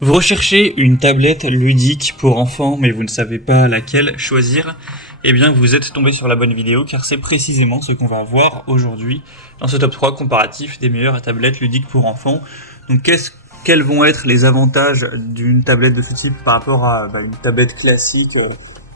Vous recherchez une tablette ludique pour enfants, mais vous ne savez pas laquelle choisir? Eh bien, vous êtes tombé sur la bonne vidéo, car c'est précisément ce qu'on va voir aujourd'hui dans ce top 3 comparatif des meilleures tablettes ludiques pour enfants. Donc, quels vont être les avantages d'une tablette de ce type par rapport à une tablette classique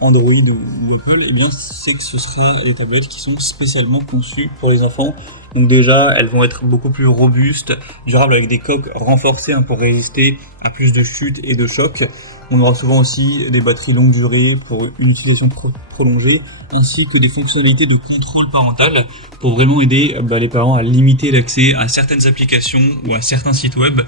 Android ou Apple? Eh bien, c'est que ce sera les tablettes qui sont spécialement conçues pour les enfants. Donc déjà, elles vont être beaucoup plus robustes, durables, avec des coques renforcées pour résister à plus de chutes et de chocs. On aura souvent aussi des batteries longue durée pour une utilisation prolongée, ainsi que des fonctionnalités de contrôle parental pour vraiment aider les parents à limiter l'accès à certaines applications ou à certains sites web,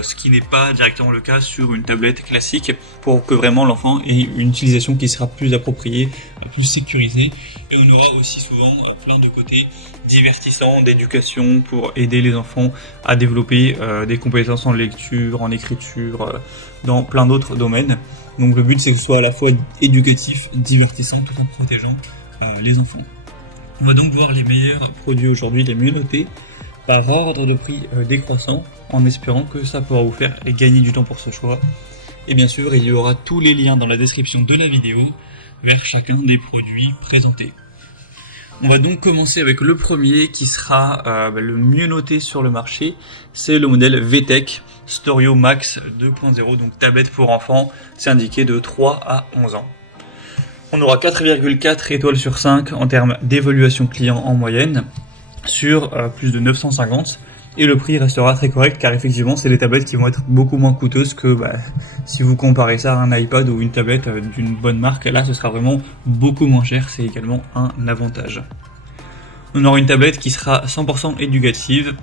ce qui n'est pas directement le cas sur une tablette classique, pour que vraiment l'enfant ait une utilisation qui sera plus appropriée, plus sécurisée. Et on aura aussi souvent plein de côtés divertissants d'éducation pour aider les enfants à développer des compétences en lecture, en écriture, dans plein d'autres domaines. Donc le but c'est que ce soit à la fois éducatif, divertissant, tout en protégeant les enfants. On va donc voir les meilleurs produits aujourd'hui, les mieux notés, par ordre de prix décroissant, en espérant que ça pourra vous faire gagner du temps pour ce choix. Et bien sûr, il y aura tous les liens dans la description de la vidéo vers chacun des produits présentés. On va donc commencer avec le premier qui sera le mieux noté sur le marché, c'est le modèle VTech Storio Max 2.0, donc tablette pour enfants, c'est indiqué de 3 à 11 ans. On aura 4,4 étoiles sur 5 en termes d'évaluation client en moyenne, sur plus de 950, et le prix restera très correct car effectivement c'est des tablettes qui vont être beaucoup moins coûteuses que si vous comparez ça à un iPad ou une tablette d'une bonne marque. Là ce sera vraiment beaucoup moins cher, c'est également un avantage. On aura une tablette qui sera 100% éducative,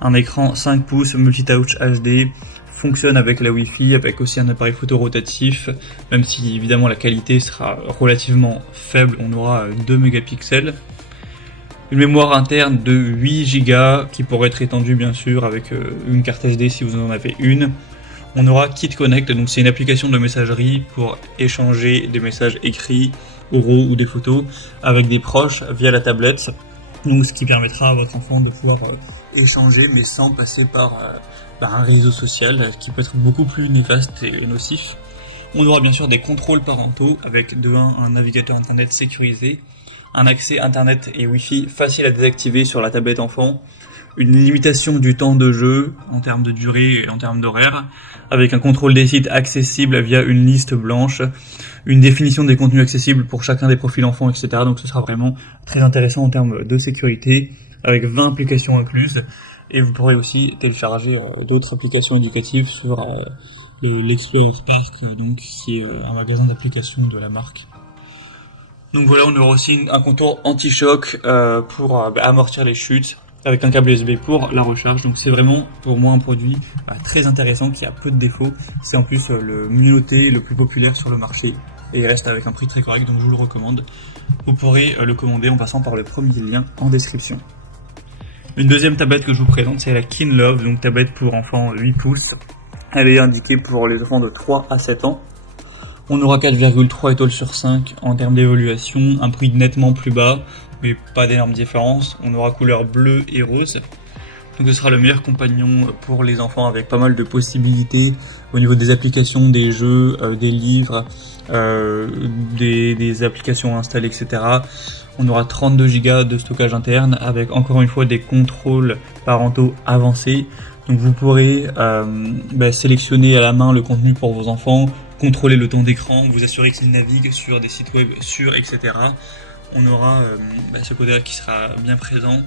un écran 5 pouces multitouch HD, fonctionne avec la Wi-Fi, avec aussi un appareil photo rotatif, même si évidemment la qualité sera relativement faible, on aura 2 mégapixels. Une mémoire interne de 8 Go qui pourrait être étendue bien sûr avec une carte SD si vous en avez une. On aura KitConnect, donc c'est une application de messagerie pour échanger des messages écrits, oraux ou des photos avec des proches via la tablette. Donc ce qui permettra à votre enfant de pouvoir échanger mais sans passer par un réseau social qui peut être beaucoup plus néfaste et nocif. On aura bien sûr des contrôles parentaux avec de 1 un navigateur internet sécurisé, un accès internet et wifi facile à désactiver sur la tablette enfant, une limitation du temps de jeu en termes de durée et en termes d'horaire, avec un contrôle des sites accessible via une liste blanche, une définition des contenus accessibles pour chacun des profils enfants, etc. Donc ce sera vraiment très intéressant en termes de sécurité, avec 20 applications incluses, et vous pourrez aussi télécharger d'autres applications éducatives sur l'Explorer Spark, donc qui est un magasin d'applications de la marque. Donc voilà, on aura aussi un contour anti-choc pour amortir les chutes, avec un câble USB pour la recharge. Donc c'est vraiment pour moi un produit très intéressant qui a peu de défauts. C'est en plus le mieux noté, le plus populaire sur le marché, et il reste avec un prix très correct, donc je vous le recommande. Vous pourrez le commander en passant par le premier lien en description. Une deuxième tablette que je vous présente, c'est la KinLove, donc tablette pour enfants 8 pouces. Elle est indiquée pour les enfants de 3 à 7 ans. On aura 4,3 étoiles sur 5 en termes d'évaluation, un prix nettement plus bas, mais pas d'énorme différence. On aura couleur bleue et rose. Donc ce sera le meilleur compagnon pour les enfants, avec pas mal de possibilités au niveau des applications, des jeux, des livres, des applications installées, etc. On aura 32 Go de stockage interne avec encore une fois des contrôles parentaux avancés. Donc vous pourrez sélectionner à la main le contenu pour vos enfants, contrôler le temps d'écran, vous assurer qu'ils naviguent sur des sites web sûrs, etc. On aura ce côté-là qui sera bien présent.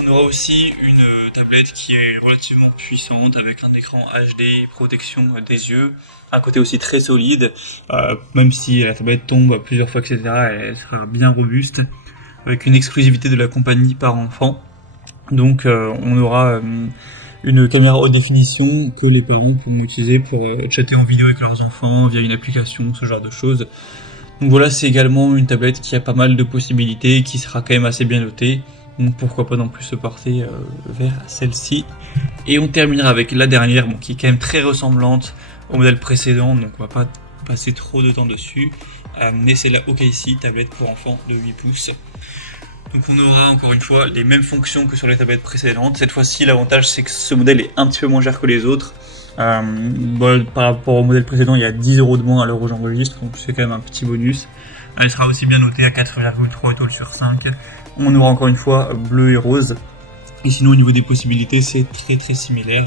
On aura aussi une tablette qui est relativement puissante avec un écran HD, protection des yeux, un côté aussi très solide, même si la tablette tombe plusieurs fois, etc. Elle sera bien robuste, avec une exclusivité de la compagnie par enfant. Donc on aura une caméra haute définition que les parents pourront utiliser pour chatter en vidéo avec leurs enfants via une application, ce genre de choses. Donc voilà, c'est également une tablette qui a pas mal de possibilités, qui sera quand même assez bien notée. Donc pourquoi pas non plus se porter vers celle-ci. Et on terminera avec la dernière, qui est quand même très ressemblante au modèle précédent, donc on va pas passer trop de temps dessus. Mais c'est la OKC, tablette pour enfants de 8 pouces. Donc on aura encore une fois les mêmes fonctions que sur les tablettes précédentes. Cette fois-ci, l'avantage c'est que ce modèle est un petit peu moins cher que les autres. Par rapport au modèle précédent, il y a 10 € de moins à l'heure où j'enregistre, donc c'est quand même un petit bonus. Elle sera aussi bien notée à 4,3 étoiles sur 5. On aura encore une fois bleu et rose. Et sinon, au niveau des possibilités, c'est très similaire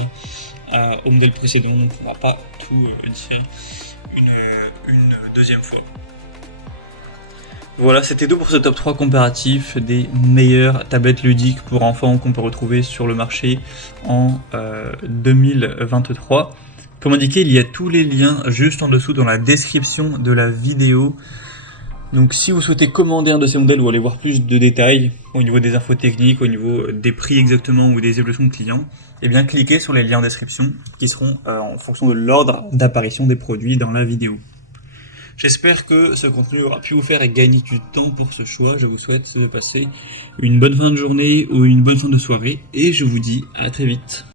au modèle précédent, donc on ne va pas tout dire une deuxième fois. Voilà, c'était tout pour ce top 3 comparatif des meilleures tablettes ludiques pour enfants qu'on peut retrouver sur le marché en 2023. Comme indiqué, il y a tous les liens juste en dessous dans la description de la vidéo. Donc si vous souhaitez commander un de ces modèles ou aller voir plus de détails au niveau des infos techniques, au niveau des prix exactement ou des évolutions de clients, eh bien cliquez sur les liens en description qui seront en fonction de l'ordre d'apparition des produits dans la vidéo. J'espère que ce contenu aura pu vous faire gagner du temps pour ce choix. Je vous souhaite de passer une bonne fin de journée ou une bonne fin de soirée et je vous dis à très vite.